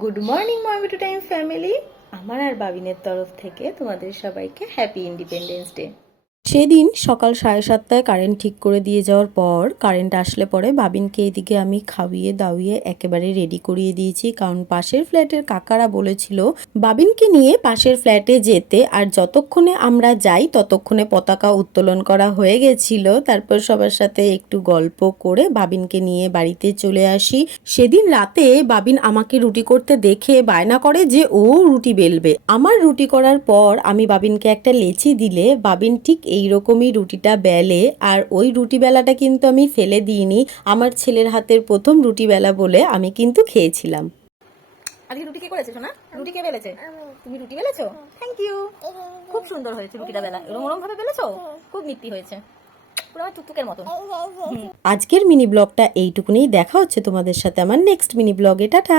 Good morning mommy to time family. আমার আর বাবিনের তরফ থেকে তোমাদের সবাইকে হ্যাপি ইন্ডিপেন্ডেন্স ডে। সেদিন সকাল 7:30টায় কারেন্ট ঠিক করে দিয়ে যাওয়ার পর কারেন্ট আসলে পরে বাবিনকে এদিকে আমি খাইয়ে দাওয়িয়ে একেবারে রেডি করিয়ে দিয়েছি, কারণ পাশের ফ্ল্যাটের কাকারা বলেছিল বাবিনকে নিয়ে পাশের ফ্ল্যাটে যেতে, আর যতক্ষণে আমরা যাই ততক্ষণে পতাকা উত্তোলন করা হয়ে গেছিল। তারপর সবার সাথে একটু গল্প করে বাবিনকে নিয়ে বাড়িতে চলে আসি। সেদিন রাতে বাবিন আমাকে রুটি করতে দেখে বায়না করে যে ও রুটি বেলবে। আমার রুটি করার পর আমি বাবিনকে একটা লেচি দিলে বাবিন ঠিক এইরকমই রুটিটা বেলে, আর ওই রুটি বেলাটা কিন্তু আমি ফেলে দিইনি। আমার ছেলের হাতের প্রথম রুটি বেলা বলে আমি কিন্তু খেয়েছিলাম। আজকে রুটি কে করেছে সোনা? রুটি কে বেলেছে? তুমি রুটি বেলেছো? Thank you. খুব সুন্দর হয়েছে রুটিটা বেলা, এরকম ওরকম ভাবে বেলেছো, খুব মিষ্টি হয়েছে, পুরো টুকটুকের মতন। আজকের মিনি ব্লগটা এইটুকুনি। দেখা হচ্ছে তোমাদের সাথে আমার নেক্সট মিনি ব্লগে। টাটা।